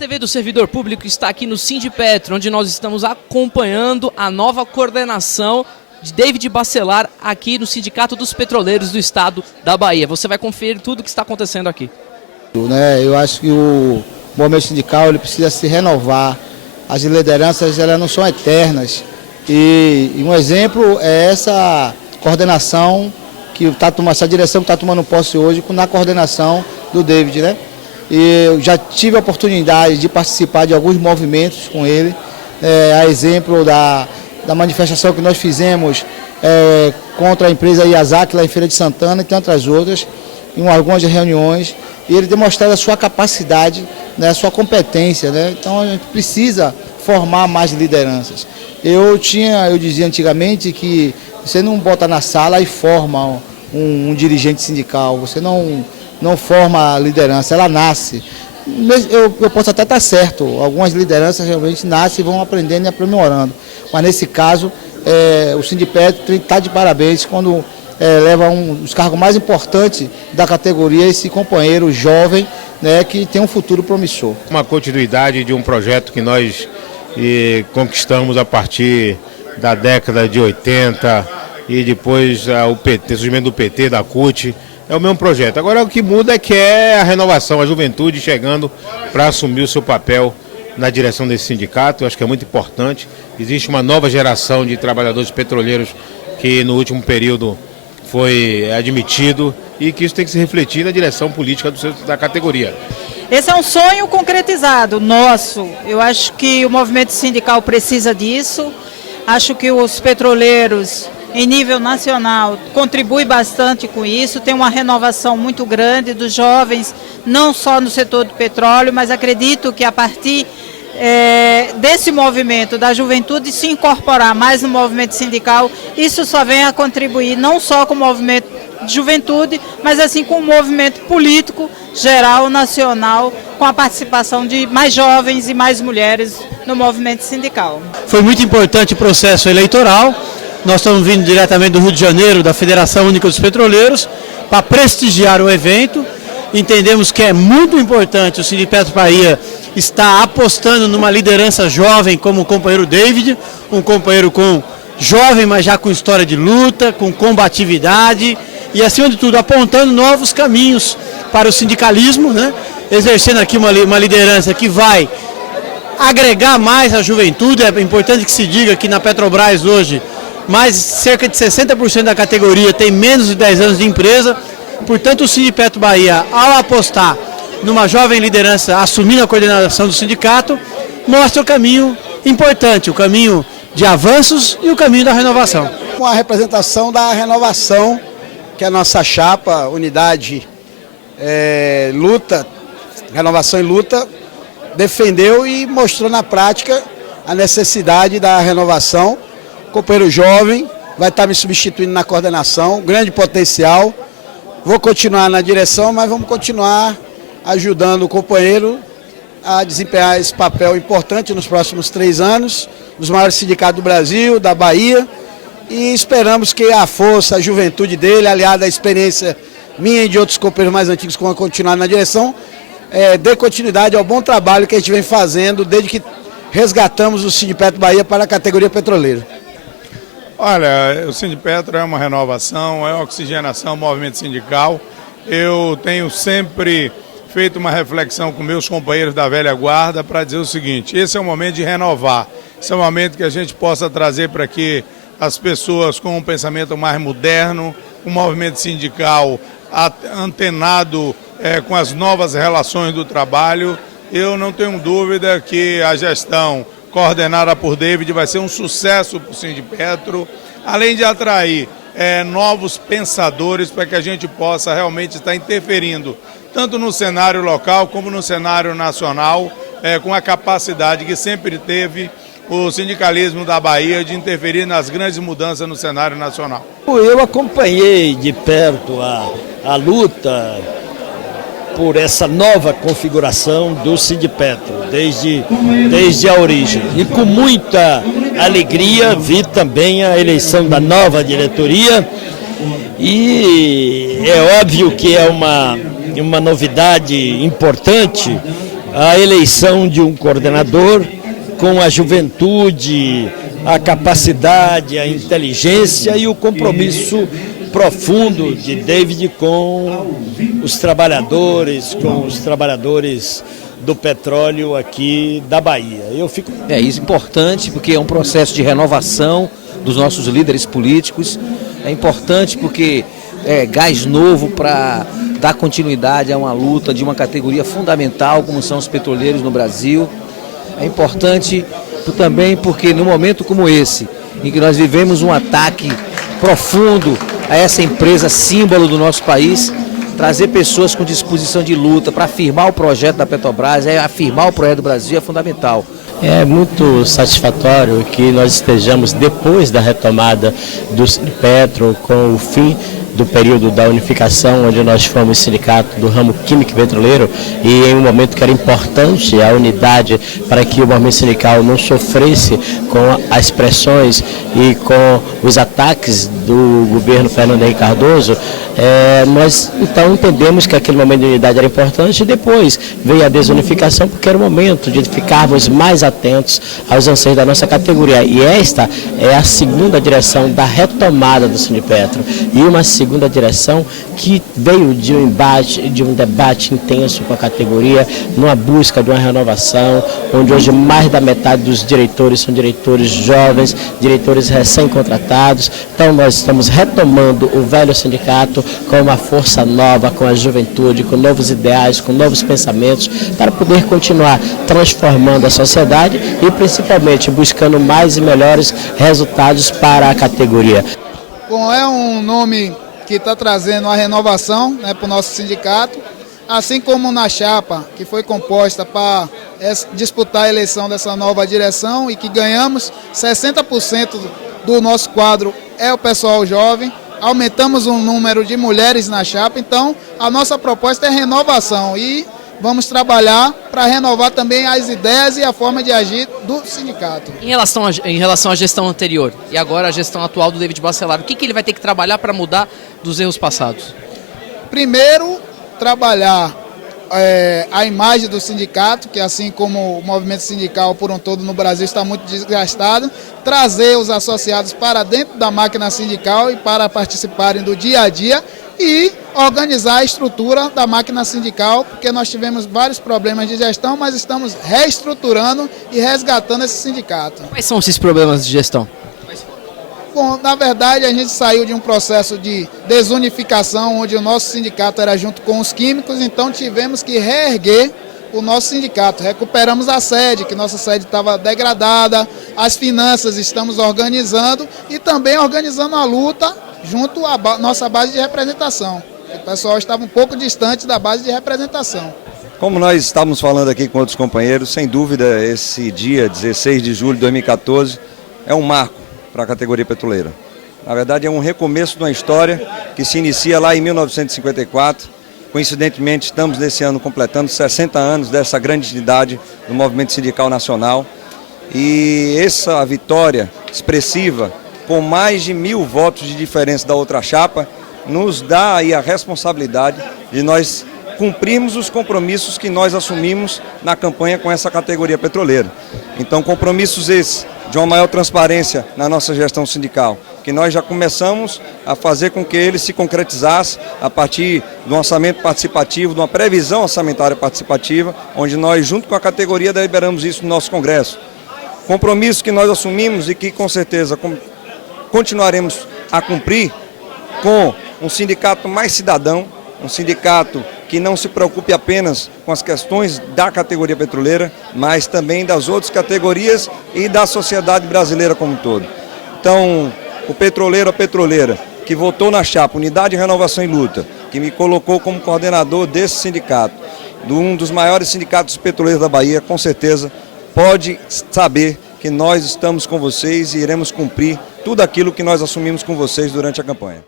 TV do Servidor Público está aqui no Sindipetro, onde nós estamos acompanhando a nova coordenação de David Bacelar aqui no Sindicato dos Petroleiros do Estado da Bahia. Você vai conferir tudo o que está acontecendo aqui. Eu acho que o movimento sindical ele precisa se renovar. As lideranças elas não são eternas. E um exemplo é essa coordenação, essa direção que está tomando posse hoje na coordenação do David, né? E eu já tive a oportunidade de participar de alguns movimentos com ele, a exemplo da manifestação que nós fizemos contra a empresa Yazaki lá em Feira de Santana e tantas outras, em algumas reuniões, e ele demonstrava a sua capacidade, né, a sua competência, né? Então a gente precisa formar mais lideranças. Eu dizia antigamente que você não bota na sala e forma um dirigente sindical, você não forma a liderança, ela nasce. Eu posso até estar certo, algumas lideranças realmente nascem e vão aprendendo e aprimorando. Mas nesse caso, o Sindipetro está de parabéns quando leva um dos cargos mais importantes da categoria esse companheiro jovem, né, que tem um futuro promissor. Uma continuidade de um projeto que nós conquistamos a partir da década de 80 e depois o surgimento do PT, da CUT. É o mesmo projeto. Agora o que muda é a renovação, a juventude chegando para assumir o seu papel na direção desse sindicato. Eu acho que é muito importante. Existe uma nova geração de trabalhadores petroleiros que no último período foi admitido e que isso tem que se refletir na direção política da categoria. Esse é um sonho concretizado nosso. Eu acho que o movimento sindical precisa disso. Acho que os petroleiros em nível nacional contribui bastante com isso, tem uma renovação muito grande dos jovens, não só no setor do petróleo, mas acredito que a partir desse movimento da juventude se incorporar mais no movimento sindical, isso só vem a contribuir não só com o movimento de juventude, mas assim com o movimento político geral, nacional, com a participação de mais jovens e mais mulheres no movimento sindical. Foi muito importante o processo eleitoral. Nós estamos vindo diretamente do Rio de Janeiro, da Federação Única dos Petroleiros, para prestigiar o evento. Entendemos que é muito importante o Sindipetro Bahia estar apostando numa liderança jovem como o companheiro David, um companheiro jovem, mas já com história de luta, com combatividade e, acima de tudo, apontando novos caminhos para o sindicalismo, né? Exercendo aqui uma liderança que vai agregar mais a juventude. É importante que se diga que na Petrobras hoje, cerca de 60% da categoria tem menos de 10 anos de empresa. Portanto, o Sindipetro Bahia, ao apostar numa jovem liderança assumindo a coordenação do sindicato, mostra o caminho importante, o caminho de avanços e o caminho da renovação. Uma representação da renovação, que é a nossa chapa, unidade, luta, renovação e luta, defendeu e mostrou na prática a necessidade da renovação. Companheiro jovem, vai estar me substituindo na coordenação, grande potencial. Vou continuar na direção, mas vamos continuar ajudando o companheiro a desempenhar esse papel importante nos próximos 3 anos, dos maiores sindicatos do Brasil, da Bahia, e esperamos que a força, a juventude dele, aliada à experiência minha e de outros companheiros mais antigos que vão continuar na direção, dê continuidade ao bom trabalho que a gente vem fazendo desde que resgatamos o Sindipetro Bahia para a categoria petroleira. Olha, o Sindipetro é uma renovação, é uma oxigenação, movimento sindical. Eu tenho sempre feito uma reflexão com meus companheiros da velha guarda para dizer o seguinte: esse é o momento de renovar, esse é o momento que a gente possa trazer para que as pessoas com um pensamento mais moderno, um movimento sindical antenado com as novas relações do trabalho. Eu não tenho dúvida que a gestão coordenada por David vai ser um sucesso para o Sindipetro, além de atrair novos pensadores para que a gente possa realmente estar interferindo, tanto no cenário local como no cenário nacional, com a capacidade que sempre teve o sindicalismo da Bahia de interferir nas grandes mudanças no cenário nacional. Eu acompanhei de perto a luta por essa nova configuração do Sindipetro, desde a origem. E com muita alegria vi também a eleição da nova diretoria, e é óbvio que é uma novidade importante a eleição de um coordenador com a juventude, a capacidade, a inteligência e o compromisso profundo de David com os trabalhadores do petróleo aqui da Bahia. É isso, importante porque é um processo de renovação dos nossos líderes políticos, é importante porque é gás novo para dar continuidade a uma luta de uma categoria fundamental como são os petroleiros no Brasil. É importante também porque num momento como esse, em que nós vivemos um ataque profundo a essa empresa símbolo do nosso país, trazer pessoas com disposição de luta para afirmar o projeto da Petrobras, afirmar o projeto do Brasil é fundamental. É muito satisfatório que nós estejamos depois da retomada do Sinipetro, com o fim do período da unificação, onde nós fomos sindicato do ramo químico e petroleiro, e em um momento que era importante a unidade para que o movimento sindical não sofresse com as pressões e com os ataques do governo Fernando Henrique Cardoso, nós então entendemos que aquele momento de unidade era importante, e depois veio a desunificação, porque era o momento de ficarmos mais atentos aos anseios da nossa categoria, e esta é a segunda direção da retomada do Sinipetro, e uma segunda direção que veio de um embate, de um debate intenso com a categoria, numa busca de uma renovação, onde hoje mais da metade dos diretores são diretores jovens, diretores recém-contratados. Então nós estamos retomando o velho sindicato com uma força nova, com a juventude, com novos ideais, com novos pensamentos, para poder continuar transformando a sociedade e principalmente buscando mais e melhores resultados para a categoria. Bom, é um nome que está trazendo a renovação, né, para o nosso sindicato, assim como na chapa, que foi composta para disputar a eleição dessa nova direção e que ganhamos 60% do nosso quadro é o pessoal jovem, aumentamos o número de mulheres na chapa, então a nossa proposta é renovação e vamos trabalhar para renovar também as ideias e a forma de agir do sindicato. Em relação à gestão anterior e agora a gestão atual do David Bacelar, o que ele vai ter que trabalhar para mudar dos erros passados? Primeiro, trabalhar a imagem do sindicato, que assim como o movimento sindical por um todo no Brasil está muito desgastado, trazer os associados para dentro da máquina sindical e para participarem do dia a dia e organizar a estrutura da máquina sindical, porque nós tivemos vários problemas de gestão, mas estamos reestruturando e resgatando esse sindicato. Quais são esses problemas de gestão? Bom, na verdade, a gente saiu de um processo de desunificação, onde o nosso sindicato era junto com os químicos, então tivemos que reerguer o nosso sindicato. Recuperamos a sede, que nossa sede estava degradada, as finanças estamos organizando e também organizando a luta junto à nossa base de representação. O pessoal estava um pouco distante da base de representação. Como nós estávamos falando aqui com outros companheiros, sem dúvida esse dia 16 de julho de 2014 é um marco para a categoria petroleira. Na verdade é um recomeço de uma história que se inicia lá em 1954. Coincidentemente estamos nesse ano completando 60 anos dessa grande unidade do movimento sindical nacional. E essa vitória expressiva, com mais de 1000 votos de diferença da outra chapa, nos dá aí a responsabilidade de nós cumprirmos os compromissos que nós assumimos na campanha com essa categoria petroleira. Então, compromissos esses de uma maior transparência na nossa gestão sindical, que nós já começamos a fazer com que ele se concretizasse a partir do orçamento participativo, de uma previsão orçamentária participativa, onde nós, junto com a categoria, deliberamos isso no nosso Congresso. Compromissos que nós assumimos e que, com certeza, continuaremos a cumprir com um sindicato mais cidadão, um sindicato que não se preocupe apenas com as questões da categoria petroleira, mas também das outras categorias e da sociedade brasileira como um todo. Então, o petroleiro, a petroleira, que votou na chapa Unidade, Renovação e Luta, que me colocou como coordenador desse sindicato, de um dos maiores sindicatos petroleiros da Bahia, com certeza pode saber que nós estamos com vocês e iremos cumprir tudo aquilo que nós assumimos com vocês durante a campanha.